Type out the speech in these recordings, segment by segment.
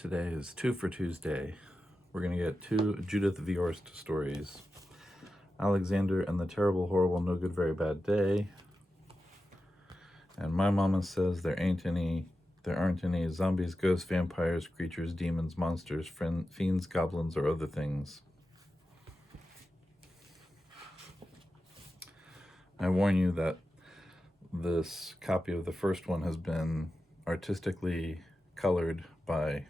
Today is 2 for Tuesday. We're going to get 2 Judith Viorst stories. Alexander and the Terrible, Horrible, No Good, Very Bad Day. And my mama says there aren't any zombies, ghosts, vampires, creatures, demons, monsters, fiends, goblins, or other things. I warn you that this copy of the first one has been artistically colored by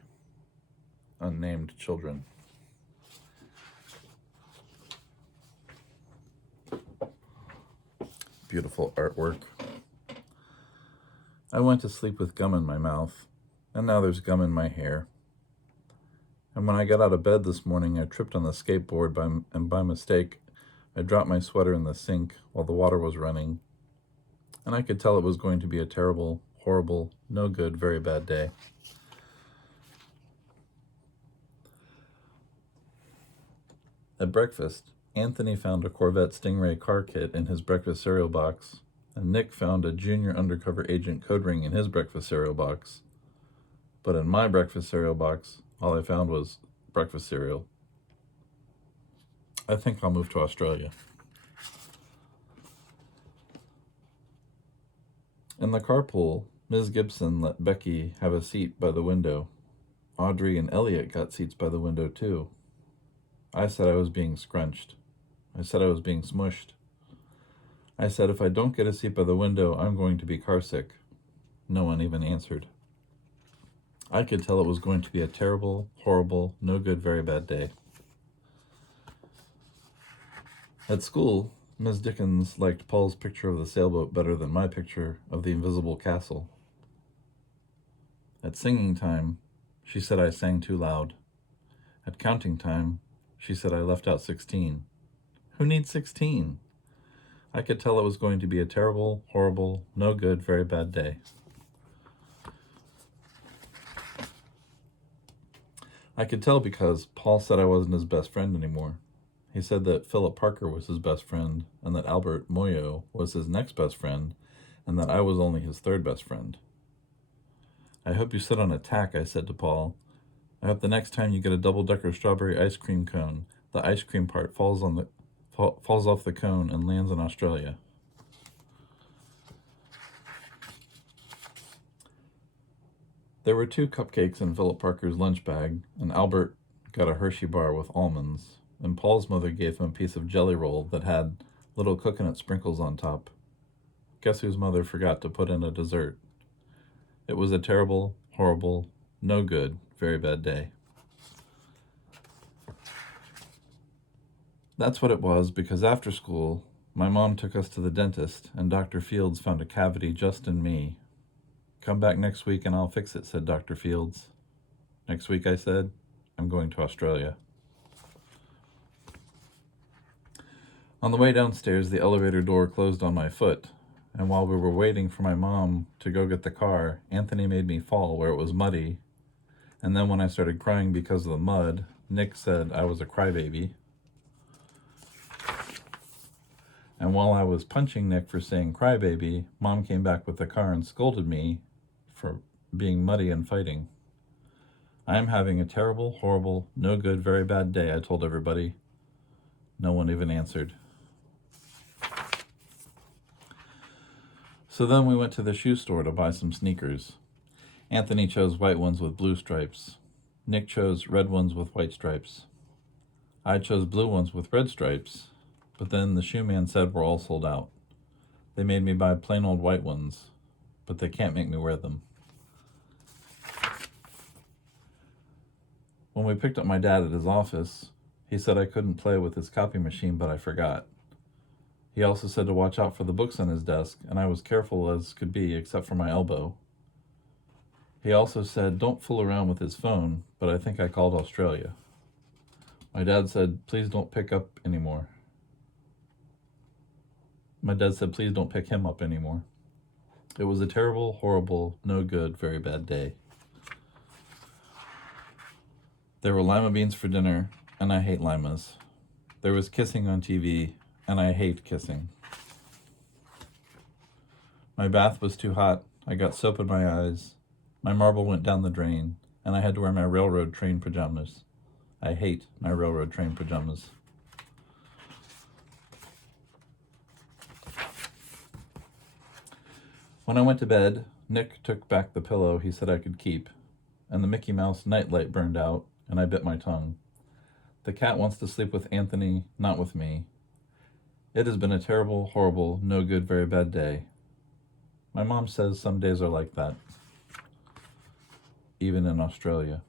unnamed children. Beautiful artwork. I went to sleep with gum in my mouth, and now there's gum in my hair. And when I got out of bed this morning, I tripped on the skateboard and by mistake, I dropped my sweater in the sink while the water was running, and I could tell it was going to be a terrible, horrible, no good, very bad day. At breakfast, Anthony found a Corvette Stingray car kit in his breakfast cereal box, and Nick found a junior undercover agent code ring in his breakfast cereal box. But in my breakfast cereal box, all I found was breakfast cereal. I think I'll move to Australia. In the carpool, Ms. Gibson let Becky have a seat by the window. Audrey and Elliot got seats by the window too. I said I was being scrunched. I said I was being smushed. I said if I don't get a seat by the window, I'm going to be carsick. No one even answered. I could tell it was going to be a terrible, horrible, no good, very bad day. At school, Ms. Dickens liked Paul's picture of the sailboat better than my picture of the invisible castle. At singing time, she said I sang too loud. At counting time, she said I left out 16. Who needs 16? I could tell it was going to be a terrible, horrible, no good, very bad day. I could tell because Paul said I wasn't his best friend anymore. He said that Philip Parker was his best friend, and that Albert Moyo was his next best friend, and that I was only his third best friend. I hope you sit on a tack, I said to Paul. I hope the next time you get a double-decker strawberry ice cream cone, the ice cream part falls off the cone and lands in Australia. There were 2 cupcakes in Philip Parker's lunch bag, and Albert got a Hershey bar with almonds, and Paul's mother gave him a piece of jelly roll that had little coconut sprinkles on top. Guess whose mother forgot to put in a dessert? It was a terrible, horrible, no good, very bad day. That's what it was, because after school, my mom took us to the dentist, and Dr. Fields found a cavity just in me. Come back next week and I'll fix it, said Dr. Fields. Next week, I said, I'm going to Australia. On the way downstairs, the elevator door closed on my foot, and while we were waiting for my mom to go get the car, Anthony made me fall where it was muddy, and then when I started crying because of the mud, Nick said I was a crybaby. And while I was punching Nick for saying crybaby, Mom came back with the car and scolded me for being muddy and fighting. I am having a terrible, horrible, no good, very bad day, I told everybody. No one even answered. So then we went to the shoe store to buy some sneakers. Anthony chose white ones with blue stripes. Nick chose red ones with white stripes. I chose blue ones with red stripes, but then the shoe man said we're all sold out. They made me buy plain old white ones, but they can't make me wear them. When we picked up my dad at his office, he said I couldn't play with his copy machine, but I forgot. He also said to watch out for the books on his desk, and I was careful as could be except for my elbow. He also said don't fool around with his phone, but I think I called Australia. My dad said, please don't pick up anymore. My dad said, please don't pick him up anymore. It was a terrible, horrible, no good, very bad day. There were lima beans for dinner, and I hate limas. There was kissing on TV, and I hate kissing. My bath was too hot. I got soap in my eyes. My marble went down the drain, and I had to wear my railroad train pajamas. I hate my railroad train pajamas. When I went to bed, Nick took back the pillow he said I could keep, and the Mickey Mouse nightlight burned out, and I bit my tongue. The cat wants to sleep with Anthony, not with me. It has been a terrible, horrible, no good, very bad day. My mom says some days are like that, even in Australia.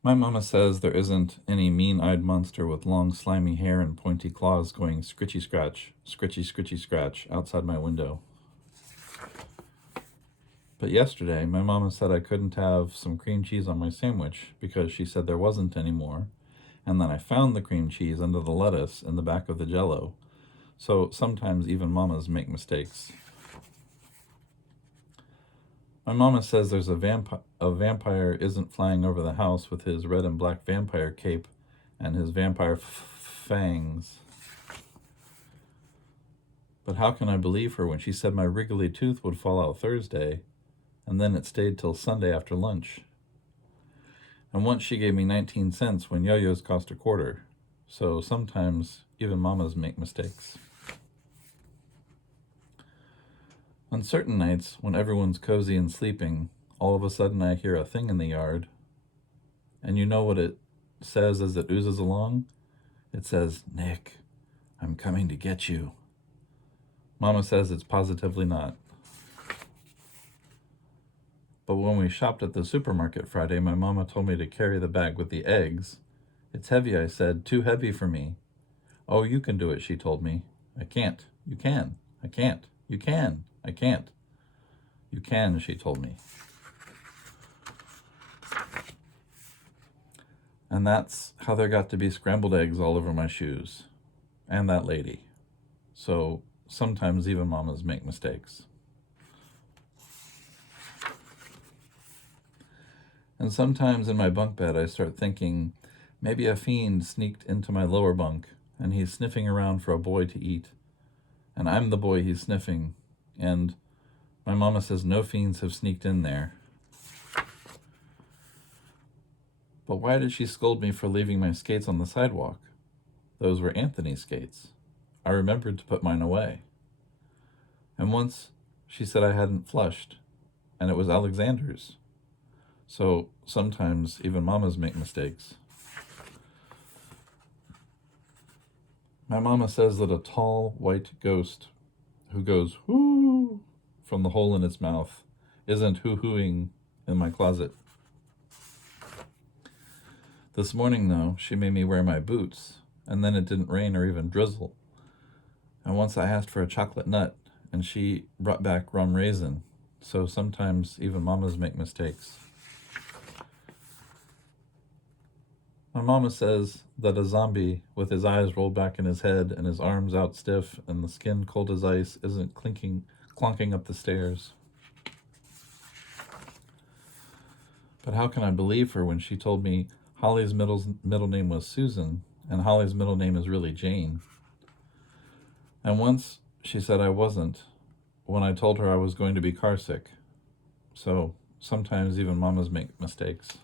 My mama says there isn't any mean-eyed monster with long, slimy hair and pointy claws going scritchy-scratch outside my window. But yesterday, my mama said I couldn't have some cream cheese on my sandwich because she said there wasn't any more, and then I found the cream cheese under the lettuce in the back of the Jell-O. So sometimes even mamas make mistakes. My mama says there's a vampire isn't flying over the house with his red and black vampire cape and his vampire fangs. But how can I believe her when she said my wriggly tooth would fall out Thursday, and then it stayed till Sunday after lunch? And once she gave me 19 cents when yo-yos cost a quarter. So sometimes even mamas make mistakes. On certain nights, when everyone's cozy and sleeping, all of a sudden I hear a thing in the yard. And you know what it says as it oozes along? It says, "Nick, I'm coming to get you." Mama says it's positively not. But when we shopped at the supermarket Friday, my mama told me to carry the bag with the eggs. "It's heavy," I said. "Too heavy for me." "Oh, you can do it," she told me. "I can't." "You can." "I can't." "You can." "I can't." "You can," she told me. And that's how there got to be scrambled eggs all over my shoes. And that lady. So sometimes even mamas make mistakes. And sometimes in my bunk bed I start thinking, maybe a fiend sneaked into my lower bunk and he's sniffing around for a boy to eat. And I'm the boy he's sniffing. And my mama says no fiends have sneaked in there. But why did she scold me for leaving my skates on the sidewalk? Those were Anthony's skates. I remembered to put mine away. And once she said I hadn't flushed, and it was Alexander's. So sometimes even mamas make mistakes. My mama says that a tall white ghost who goes whoo from the hole in its mouth isn't hoo-hooing in my closet. This morning, though, she made me wear my boots, and then it didn't rain or even drizzle. And once I asked for a chocolate nut, and she brought back rum raisin. So sometimes even mamas make mistakes. My mama says that a zombie with his eyes rolled back in his head and his arms out stiff and the skin cold as ice isn't clonking up the stairs. But how can I believe her when she told me Holly's middle name was Susan and Holly's middle name is really Jane? And once she said I wasn't when I told her I was going to be car sick. So sometimes even mamas make mistakes.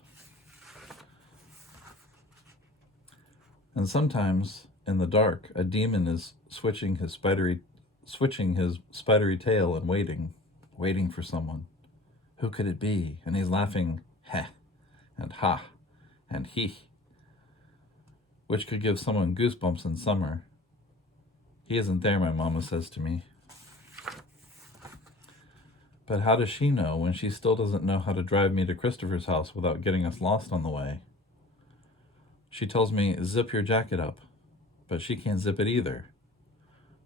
And sometimes, in the dark, a demon is switching his spidery tail and waiting for someone. Who could it be? And he's laughing, heh, and ha, and he, which could give someone goosebumps in summer. He isn't there, my mama says to me. But how does she know when she still doesn't know how to drive me to Christopher's house without getting us lost on the way? She tells me, zip your jacket up, but she can't zip it either.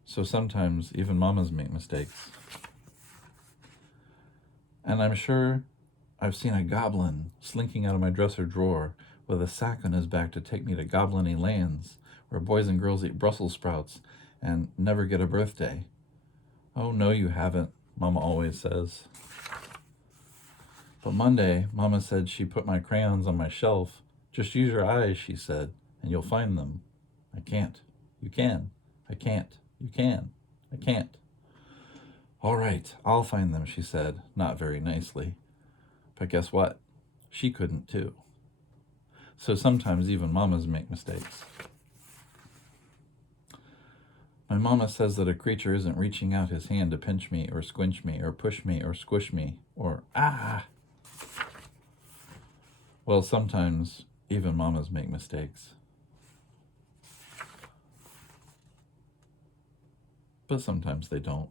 So sometimes even mamas make mistakes. And I'm sure I've seen a goblin slinking out of my dresser drawer with a sack on his back to take me to goblin-y lands where boys and girls eat Brussels sprouts and never get a birthday. Oh, no, you haven't, Mama always says. But Monday, Mama said she put my crayons on my shelf. Just use your eyes, she said, and you'll find them. I can't. You can. I can't. You can. I can't. All right, I'll find them, she said, not very nicely. But guess what? She couldn't too. So sometimes even mamas make mistakes. My mama says that a creature isn't reaching out his hand to pinch me or squinch me or push me or squish me or ah. Well, sometimes even mamas make mistakes. But sometimes they don't.